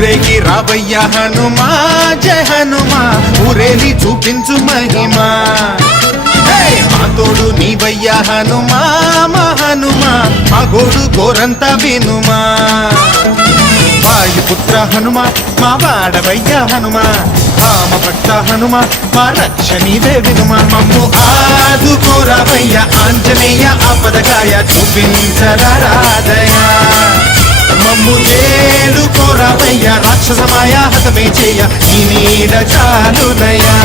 ఊరేగి రావయ్య హనుమా జయ హనుమా ఊరేలి చూపించు మహిమా మా తోడు నీవయ్య హనుమా మా హనుమా మా గోడు గోరంత వినుమా వాయుపుత్ర హనుమా మా వాడవయ్య హనుమా రామ భక్త హనుమా మా రక్షణీదే వినుమా మమ్ము ఆదుకోరావయ్య ఆంజనేయ ఆపదగాయ చూపించరాదయా మమ్ము చేరుకోరావయ్య రాక్షసమాయ హతమే చేయ ఈ నీడ చాలునయా